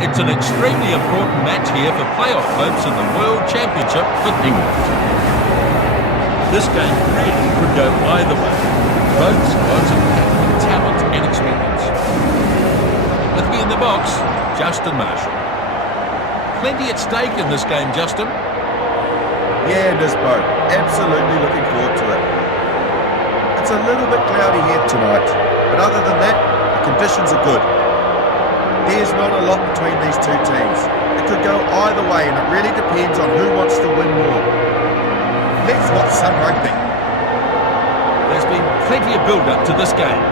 It's an extremely important match here for playoff hopes in the World Championship for England. This game really could go either way. Both squads are packed with talent and experience. With me in the box, Justin Marshall. Plenty at stake in this game, Justin. Yeah, Nisbo. Absolutely looking forward to it. It's a little bit cloudy here tonight, but other than that, the conditions are good. There's not a lot between these two teams. It could go either way, and it really depends on who wants to win more. Let's watch some rugby. There's been plenty of build-up to this game.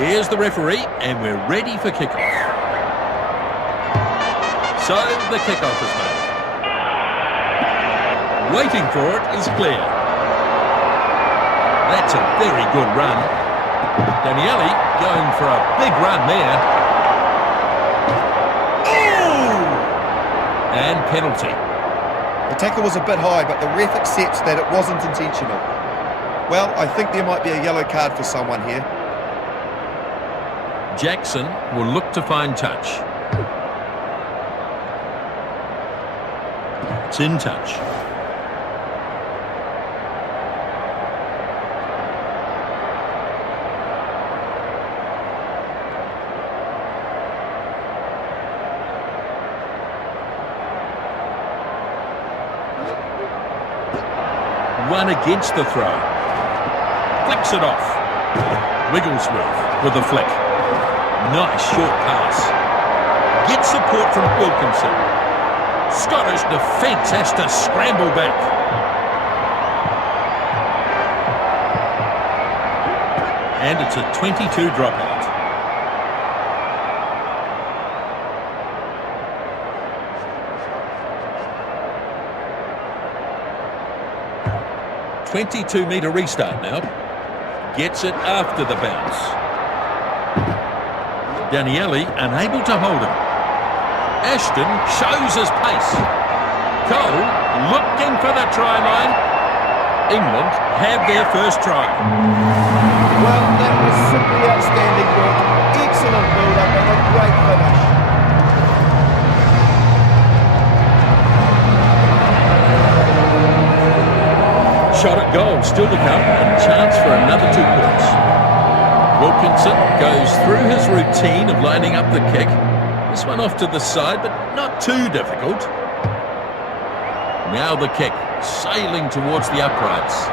Here's the referee, and we're ready for kickoff. So the kickoff is made. Waiting for it is clear. That's a very good run. Daniele going for a big run there. Oh! And penalty. The tackle was a bit high, but the ref accepts that it wasn't intentional. Well, I think there might be a yellow card for someone here. Jackson will look to find touch. It's in touch. One against the throw. Flicks it off. Wigglesworth with a flick. Nice short pass. Gets support from Wilkinson. Scottish defence has to scramble back. And it's a 22 dropout. .22-metre restart now. Gets it after the bounce. Daniele unable to hold him. Ashton shows his pace. Cole looking for the try line. England have their first try. Well, that was simply outstanding work. Excellent build-up and a great finish. Shot at goal still to come, and chance for another 2 points. Wilkinson goes through his routine of lining up the kick. This one off to the side, but not too difficult. Now the kick, sailing towards the uprights.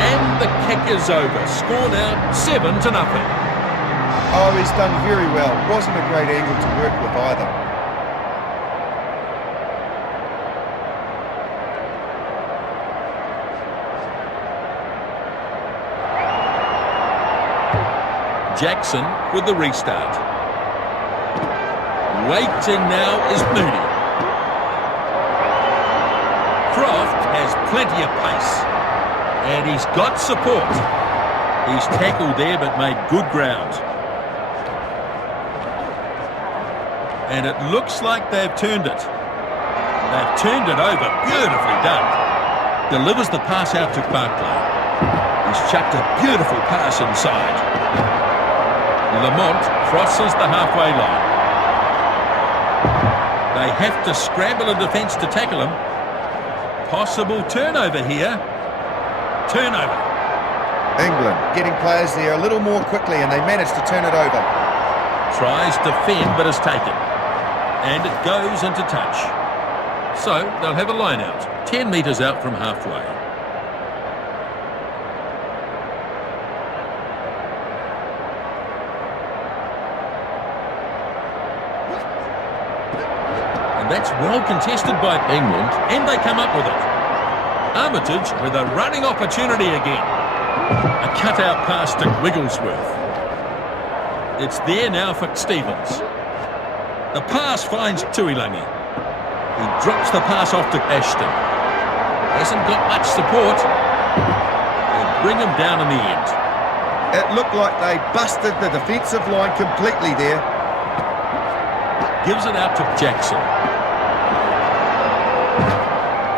And the kick is over. Score now 7-0. Oh, he's done very well. Wasn't a great angle to work with either. Jackson with the restart. Waiting now is Moody. Croft has plenty of pace. And he's got support. He's tackled there but made good ground. And it looks like they've turned it. They've turned it over. Beautifully done. Delivers the pass out to Barclay. He's chucked a beautiful pass inside. Lamont crosses the halfway line. They have to scramble in defence to tackle him. Possible turnover here. Turnover. England getting players there a little more quickly, and they managed to turn it over. Tries to fend but is taken. And it goes into touch. So they'll have a line out. 10 metres out from halfway. That's well contested by England, and they come up with it. Armitage with a running opportunity again. A cut-out pass to Wigglesworth. It's there now for Stevens. The pass finds Tuilagi. He drops the pass off to Ashton. Hasn't got much support. They bring him down in the end. It looked like they busted the defensive line completely there. Gives it out to Jackson.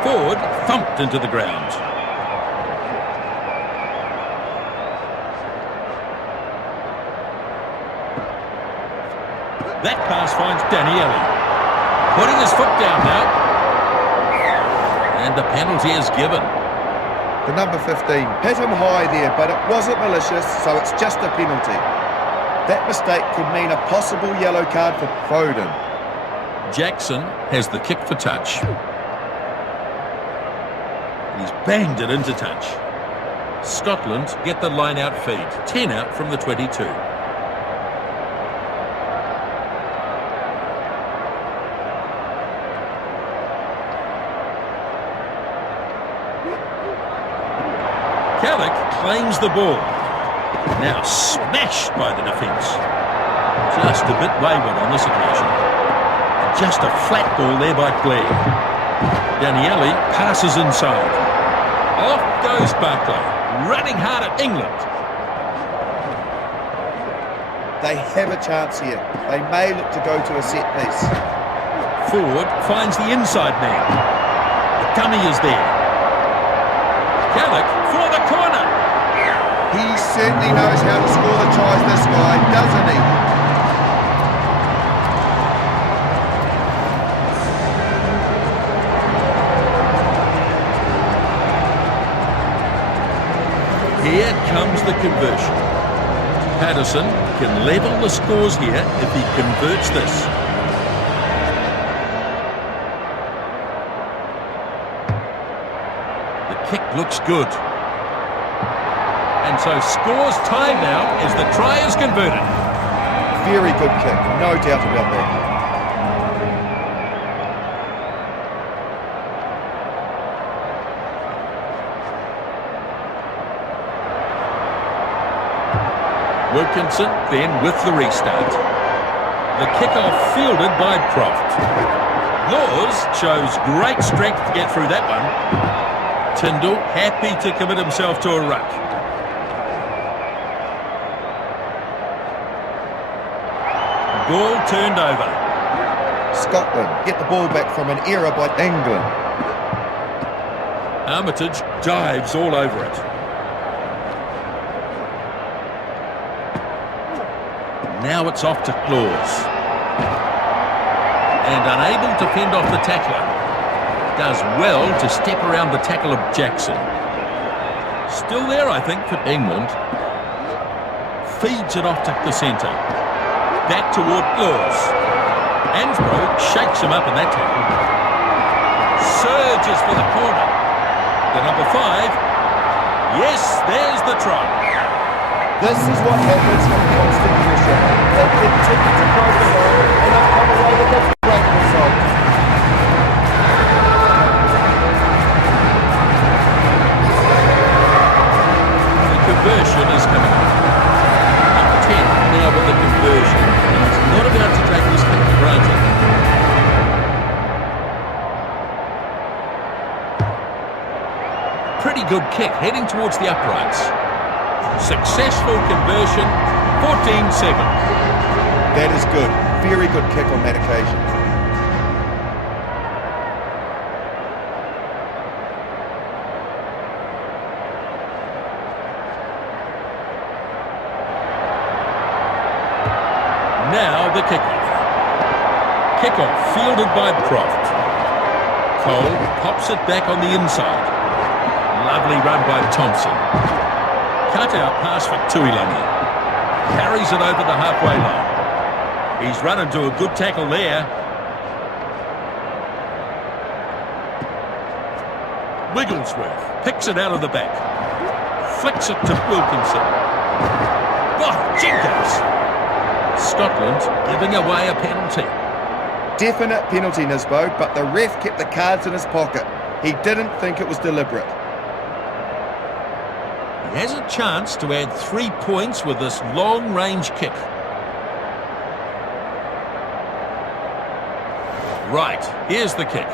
Forward thumped into the ground. That pass finds Daniele. Putting his foot down now. And the penalty is given. The number 15 hit him high there, but it wasn't malicious, so it's just a penalty. That mistake could mean a possible yellow card for Foden. Jackson has the kick for touch. He's banged it into touch. Scotland get the line-out feed. 10 out from the 22. Callick claims the ball. Now smashed by the defence. Just a bit wayward on this occasion. Just a flat ball there by Clare. Daniele passes inside. Off goes Barclay, running hard at England. They have a chance here. They may look to go to a set piece. Forward finds the inside man. The dummy is there. Callick for the corner. He certainly knows how to score the tries, this guy, doesn't he? Here comes the conversion. Patterson can level the scores here if he converts this. The kick looks good. And so scores time now as the try is converted. Very good kick, no doubt about that. Wilkinson then with the restart. The kickoff fielded by Croft. Laws shows great strength to get through that one. Tyndall happy to commit himself to a ruck. Ball turned over. Scotland get the ball back from an error by England. Armitage dives all over it. Now it's off to Claus. And unable to fend off the tackler. Does well to step around the tackle of Jackson. Still there, I think, for England. Feeds it off to the centre. Back toward Claus. Ansbro shakes him up in that tackle. Surges for the corner. The number 5. Yes, there's the try. This is what happens from constant pressure. They continue to probe the line and have come away with a great result. The conversion is coming up. Number 10 now with the conversion. And he's not about to take this kick for granted. Pretty good kick heading towards the uprights. Successful conversion, 14-7. That is good. Very good kick on that occasion. Now the kickoff. Kickoff fielded by Croft. Cole pops it back on the inside. Lovely run by Thompson. Cut-out pass for Tuilagi. Carries it over the halfway line. He's run into a good tackle there. Wigglesworth picks it out of the back. Flicks it to Wilkinson. Oh, Jenkins! Scotland giving away a penalty. Definite penalty, Nisbo, but the ref kept the cards in his pocket. He didn't think it was deliberate. He has a chance to add 3 points with this long-range kick. Right, here's the kick.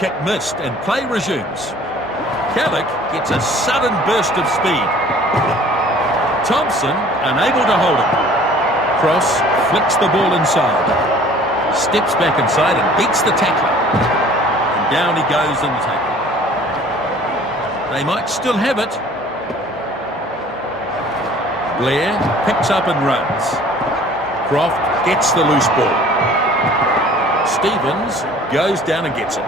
Kick missed and play resumes. Callick gets a sudden burst of speed. Thompson unable to hold it. Cross flicks the ball inside. Steps back inside and beats the tackler. And down he goes in the tackle. They might still have it. Blair picks up and runs. Croft gets the loose ball. Stevens goes down and gets it.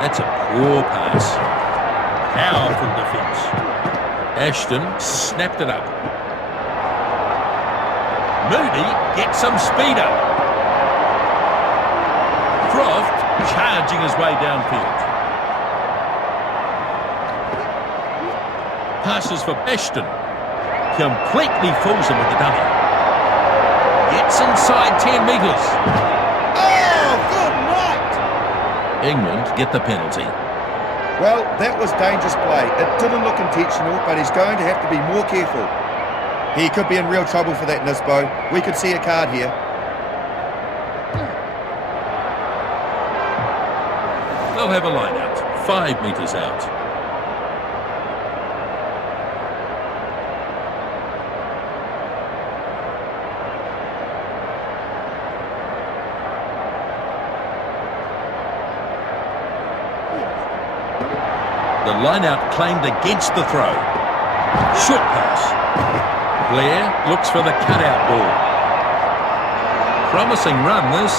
That's a poor pass. Powerful defence. Ashton snapped it up. Moody gets some speed up. Croft charging his way downfield. Passes for Ashton. Completely fools him with the dummy. Gets inside 10 metres. Oh, good night! England get the penalty. Well, that was dangerous play. It didn't look intentional, but he's going to have to be more careful. He could be in real trouble for that, Nisbo. We could see a card here. They'll have a line out. 5 metres out. The line-out claimed against the throw. Short pass. Blair looks for the cut-out ball. Promising run, this.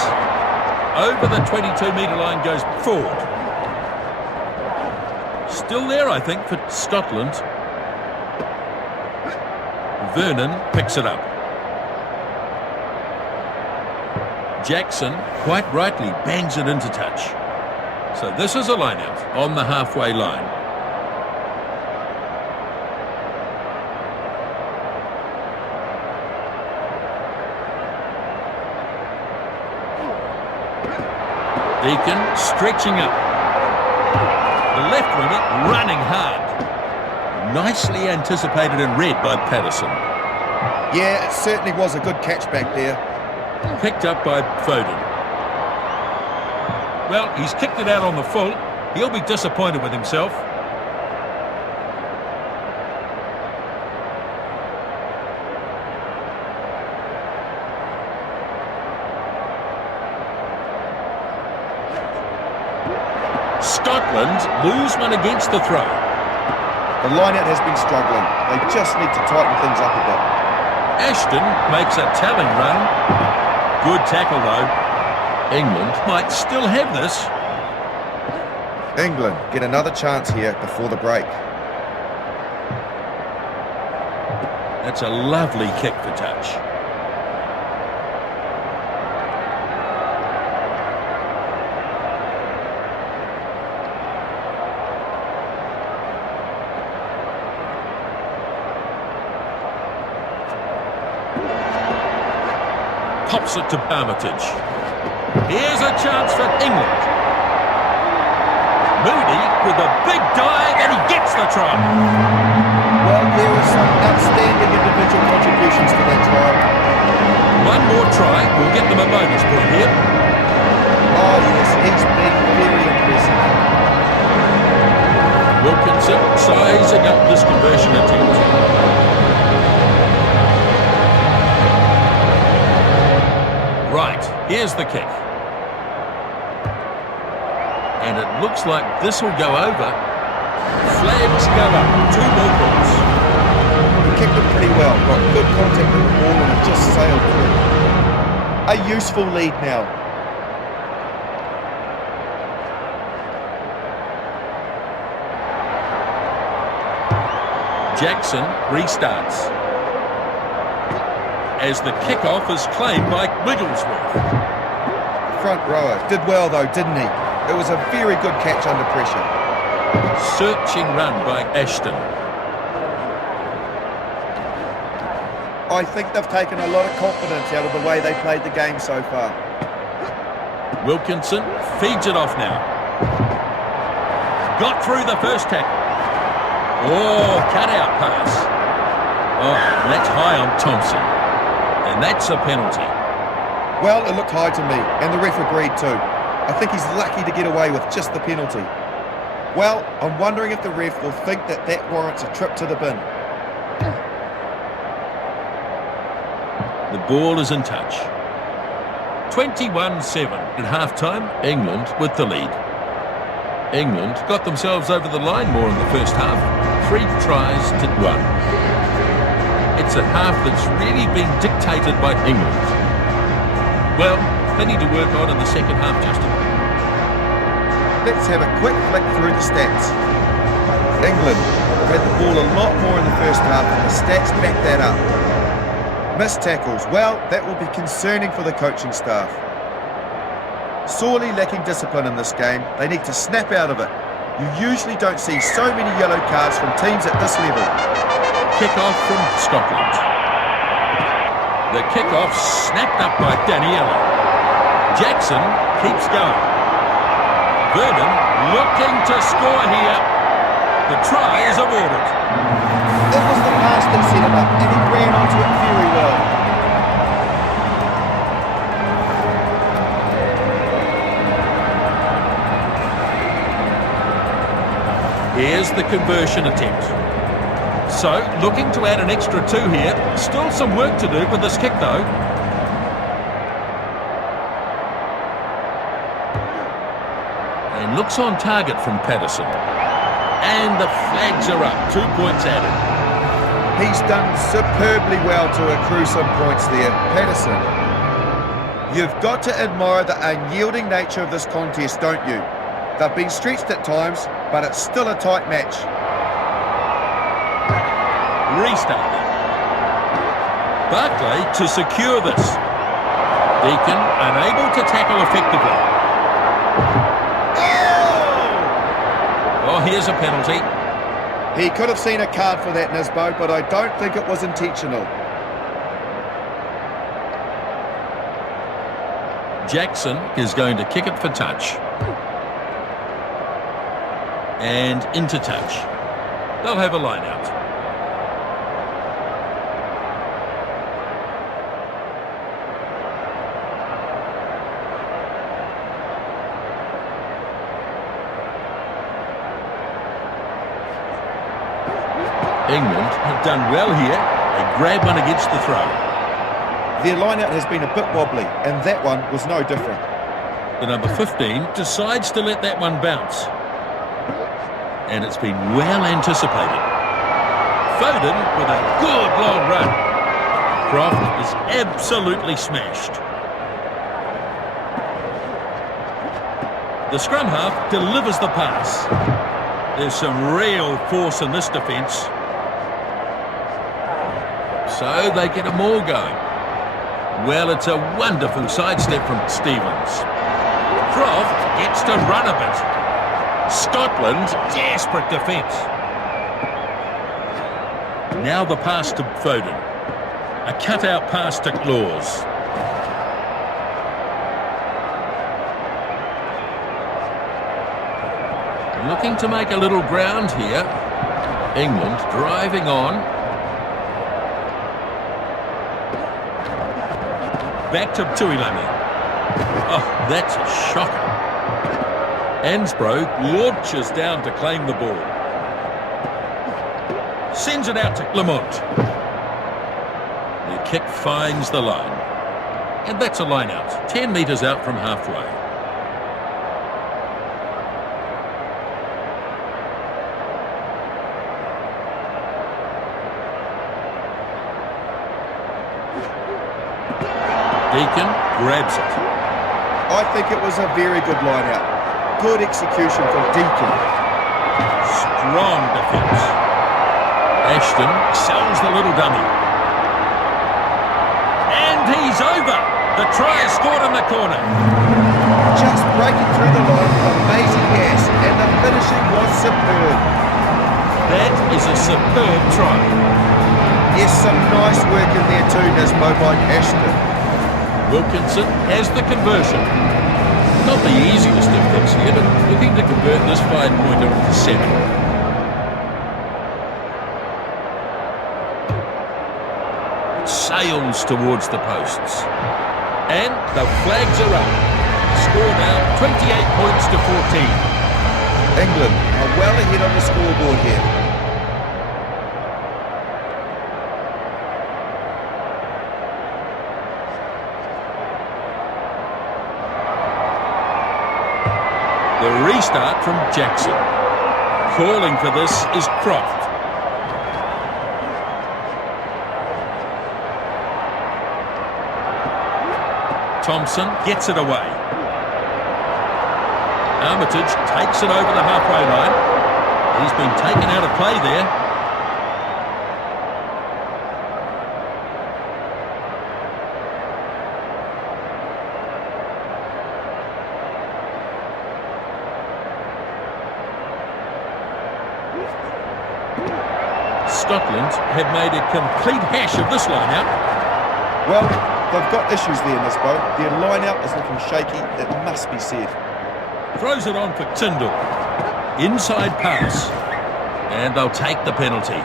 Over the 22-metre line goes forward. Still there, I think, for Scotland. Vernon picks it up. Jackson, quite rightly, bangs it into touch. So this is a line-out on the halfway line. Deacon stretching up. The left winger running hard. Nicely anticipated and read by Patterson. Yeah, it certainly was a good catch back there. Picked up by Foden. Well, he's kicked it out on the full. He'll be disappointed with himself. Scotland lose one against the throw. The line-out has been struggling. They just need to tighten things up a bit. Ashton makes a telling run. Good tackle, though. England might still have this. England get another chance here before the break. That's a lovely kick for touch. Pops it to Armitage. Here's a chance for England. Moody with a big dive and he gets the try. Well, there were some outstanding individual contributions to that try. One more try will get them a bonus point here. Oh yes, he's been very impressive. Wilkinson sizing up this conversion attempt. Right, here's the kick. And it looks like this will go over. Flags go up. 2 more points. He kicked it pretty well. Got good contact with the ball and it just sailed through. A useful lead now. Jackson restarts. As the kickoff is claimed by Wigglesworth. Front rower did well though, didn't he? It was a very good catch under pressure. Searching run by Ashton. I think they've taken a lot of confidence out of the way they played the game so far. Wilkinson feeds it off now. Got through the first tackle. Oh, cut-out pass. Oh, that's high on Thompson. And that's a penalty. Well, it looked high to me, and the ref agreed too. I think he's lucky to get away with just the penalty. Well, I'm wondering if the ref will think that that warrants a trip to the bin. The The ball is in touch. 21-7 at half-time. England with the lead. England got themselves over the line more in the first half. 3 tries to 1. It's a half that's really been dictated by England. Well, they need to work on in the second half, Justin. Let's have a quick flick through the stats. England had the ball a lot more in the first half, and the stats back that up. Missed tackles, well, that will be concerning for the coaching staff. Sorely lacking discipline in this game, they need to snap out of it. You usually don't see so many yellow cards from teams at this level. Kick-off from Scotland. The kick-off snapped up by Daniela. Jackson keeps going. Vernon looking to score here. The try is awarded. It was the pass that set him up, and he ran onto it very well. Here's the conversion attempt. So, looking to add an extra 2 here. Still some work to do with this kick, though. And looks on target from Patterson. And the flags are up. 2 points added. He's done superbly well to accrue some points there, Patterson. You've got to admire the unyielding nature of this contest, don't you? They've been stretched at times, but it's still a tight match. Restart. Barclay to secure this. Deacon unable to tackle effectively. Oh, here's a penalty. He could have seen a card for that, Nisbo, but I don't think it was intentional. Jackson is going to kick it for touch. And into touch. They'll have a line out. England have done well here. They grab one against the throw. Their line-out has been a bit wobbly, and that one was no different. The number 15 decides to let that one bounce. And it's been well anticipated. Foden with a good long run. Croft is absolutely smashed. The scrum half delivers the pass. There's some real force in this defence. So they get a more going. Well, it's a wonderful sidestep from Stevens. Croft gets to run a bit. Scotland, desperate defence. Now the pass to Foden. A cut-out pass to Claus. Looking to make a little ground here. England driving on. Back to Tuilami. Oh, that's a shocker. Ansbro launches down to claim the ball. Sends it out to Clement. The kick finds the line. And that's a line out. 10 metres out from halfway. Deacon grabs it. I think it was a very good line-out. Good execution from Deacon. Strong defence. Ashton sells the little dummy. And he's over. The try is scored in the corner. Just breaking through the line with amazing gas, and the finishing was superb. That is a superb try. Yes, some nice work in there too, Nisbo, by Ashton. Wilkinson has the conversion. Not the easiest of things here, but looking to convert this 5-pointer into 7. It sails towards the posts. And the flags are up. Score now 28 points to 14. England are well ahead on the scoreboard here. The restart from Jackson. Calling for this is Croft. Thompson gets it away. Armitage takes it over the halfway line. He's been taken out of play there. Scotland have made a complete hash of this line-out. Well, they've got issues there in this boat. Their line-out is looking shaky, it must be said. Throws it on for Tyndall. Inside pass. And they'll take the penalty.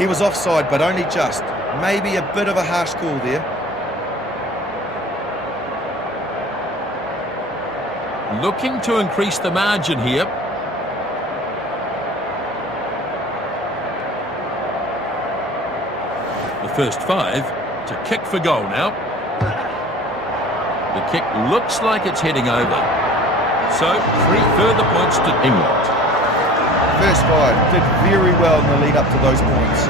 He was offside, but only just. Maybe a bit of a harsh call there. Looking to increase the margin here. The first 5 to kick for goal now. The kick looks like it's heading over. So, 3 further points to England. First 5 did very well in the lead up to those points.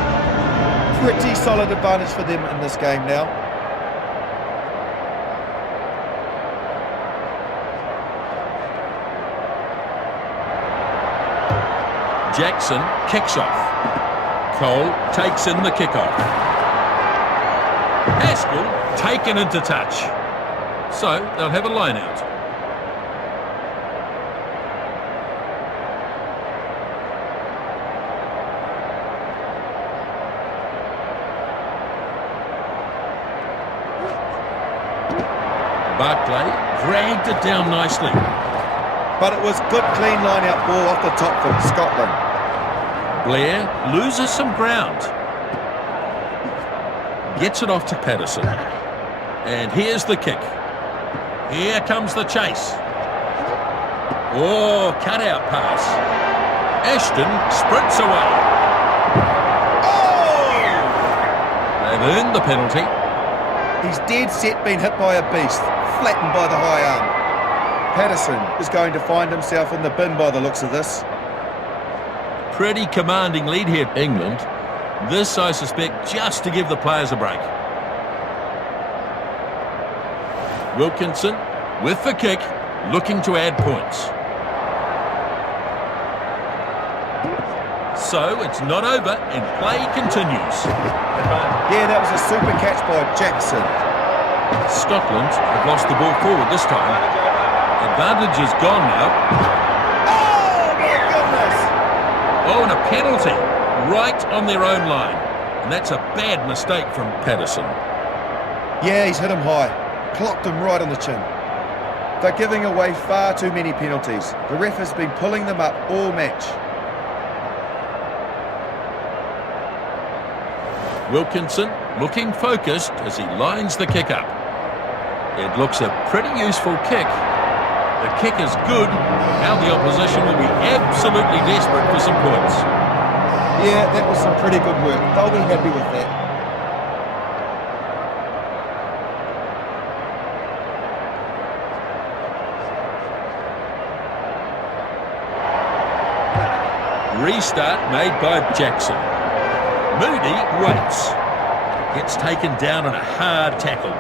Pretty solid advantage for them in this game now. Jackson kicks off. Cole takes in the kickoff. Haskell taken into touch. So they'll have a line out. Barclay dragged it down nicely. But it was good clean line out ball off the top from Scotland. Blair loses some ground. Gets it off to Patterson. And here's the kick. Here comes the chase. Oh, cut-out pass. Ashton sprints away. Oh! They've earned the penalty. He's dead set being hit by a beast, flattened by the high arm. Patterson is going to find himself in the bin by the looks of this. Pretty commanding lead here, England. This, I suspect, just to give the players a break. Wilkinson with the kick, looking to add points. So it's not over and play continues. Yeah, that was a super catch by Jackson. Scotland have lost the ball forward this time. Advantage is gone now. Oh, my goodness! Oh, and a penalty right on their own line. And that's a bad mistake from Patterson. Yeah, he's hit him high. Clocked him right on the chin. They're giving away far too many penalties. The ref has been pulling them up all match. Wilkinson looking focused as he lines the kick up. It looks a pretty useful kick. The kick is good. Now the opposition will be absolutely desperate for some points. Yeah, that was some pretty good work. They'll be happy with that. Restart made by Jackson. Moody waits. Gets taken down in a hard tackle.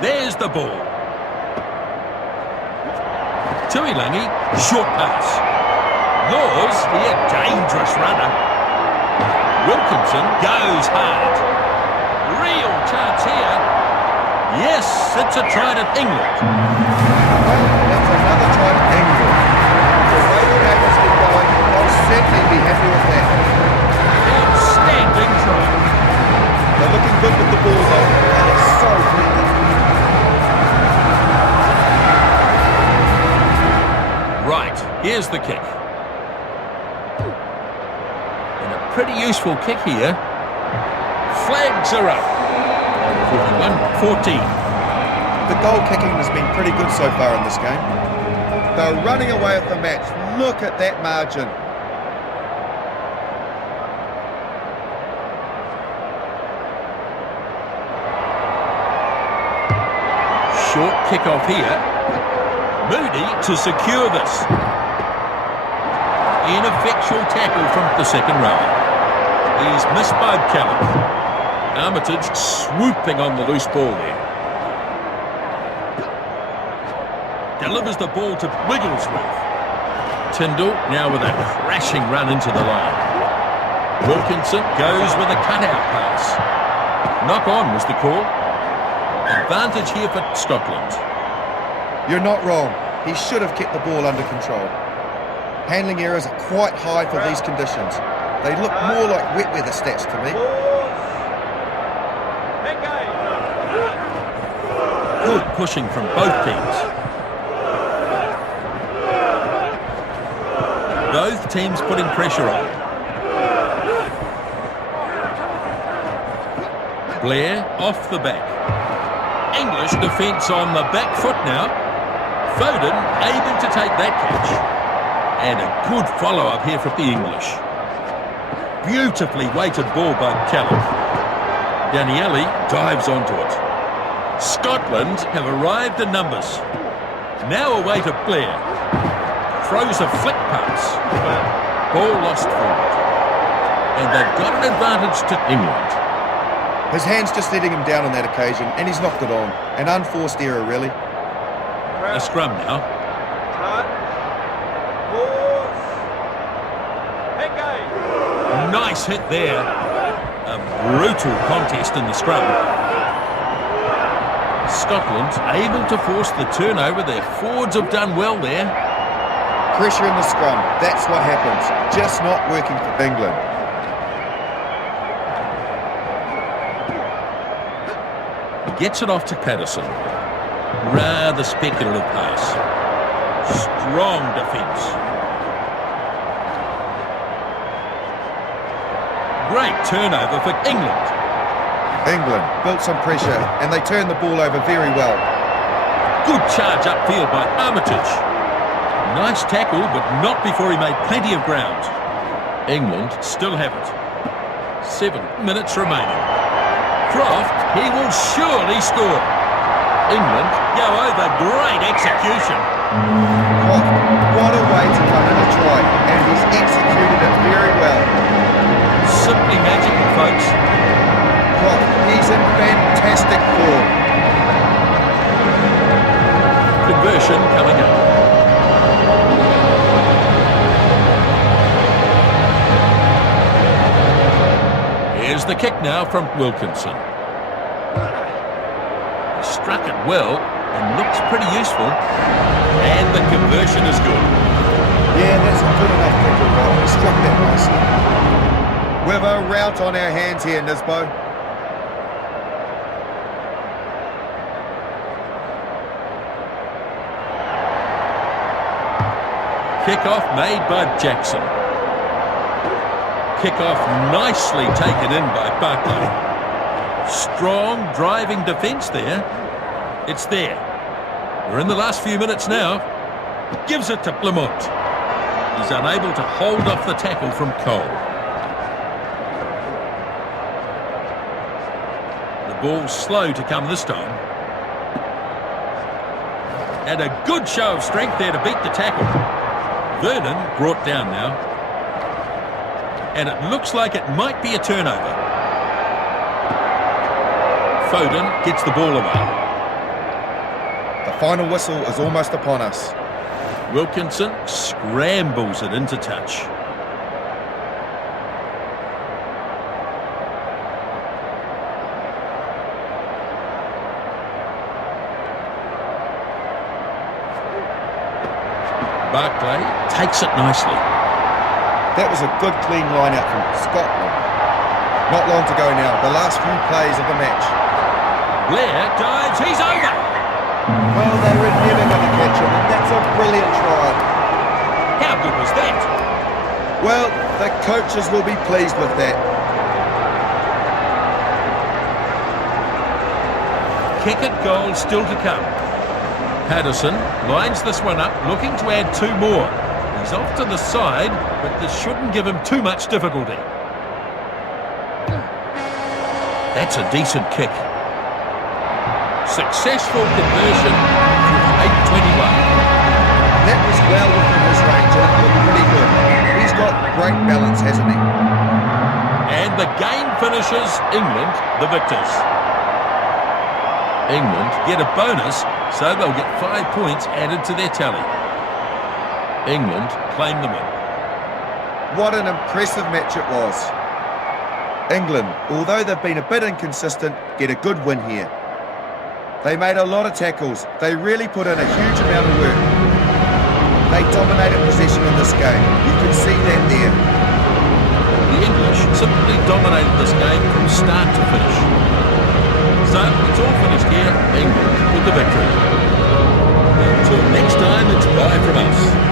There's the ball. Tuilangi, short pass. Laws, a dangerous runner. Wilkinson goes hard. Real chance here. Yes, it's a try to England. That's another try to England. The way the game has been going, I'll certainly be happy with that. Outstanding try. They're looking good with the ball though, and it's so clean. Right, here's the kick. And a pretty useful kick here. Flags are up. 41-14. The goal kicking has been pretty good so far in this game. They're running away with the match. Look at that margin. Short kick off here. Moody to secure this. Ineffectual tackle from the second row. He's missed by Callum. Armitage swooping on the loose ball there. Delivers the ball to Wigglesworth. Tyndall now with a crashing run into the line. Wilkinson goes with a cutout pass. Knock on was the call. Advantage here for Scotland. You're not wrong. He should have kept the ball under control. Handling errors are quite high for these conditions. They look more like wet weather stats to me. Good pushing from both teams. Both teams putting pressure on. Blair off the back. English defence on the back foot now. Foden able to take that catch. And a good follow-up here from the English. Beautifully weighted ball by Callum. Daniele dives onto it. Scotland have arrived in numbers. Now away to Blair. Throws a flick pass. Ball lost forward. And they've got an advantage to England. His hand's just letting him down on that occasion, and he's knocked it on. An unforced error, really. A scrum now. Nice hit there. A brutal contest in the scrum. Scotland able to force the turnover. Their forwards have done well there. Pressure in the scrum. That's what happens. Just not working for England. Gets it off to Patterson. Rather speculative pass. Strong defence. Great turnover for England. England built some pressure and they turned the ball over very well. Good charge upfield by Armitage. Nice tackle, but not before he made plenty of ground. England still have it. 7 minutes remaining. Croft, he will surely score. England go over. Great execution. Croft, what a way to come in a try, and he's executed it very well. Simply magical, folks. Croft, he's in fantastic form. Conversion coming up. Here's the kick now from Wilkinson. He struck it well and looks pretty useful. And the conversion is good. Yeah, that's a good enough kick. He struck that nicely. We've a rout on our hands here, Nisbo. Kick-off made by Jackson. Kick-off nicely taken in by Barclay. Strong driving defence there. It's there. We're in the last few minutes now. Gives it to Blamont. He's unable to hold off the tackle from Cole. The ball's slow to come this time. And a good show of strength there to beat the tackle. Vernon brought down now. And it looks like it might be a turnover. Foden gets the ball away. The final whistle is almost upon us. Wilkinson scrambles it into touch. Barclay takes it nicely. That was a good clean line out from Scotland. Not long to go now, the last few plays of the match. Blair dives, he's over! Well, they were never going to catch him, and that's a brilliant try. How good was that? Well, the coaches will be pleased with that. Kick at goal still to come. Patterson lines this one up, looking to add 2 more. He's off to the side, but this shouldn't give him too much difficulty. That's a decent kick. Successful conversion through 8:21. well within his range and it looked pretty good. He's got great balance, hasn't he? And the game finishes England the victors. England get a bonus, so they'll get 5 points added to their tally. England claim the win. What an impressive match it was. England, although they've been a bit inconsistent, get a good win here. They made a lot of tackles. They really put in a huge amount of work. They dominated possession in this game. You can see that there. The English simply dominated this game from start to finish. So it's all finished here. England with the victory. Until next time, it's bye from us.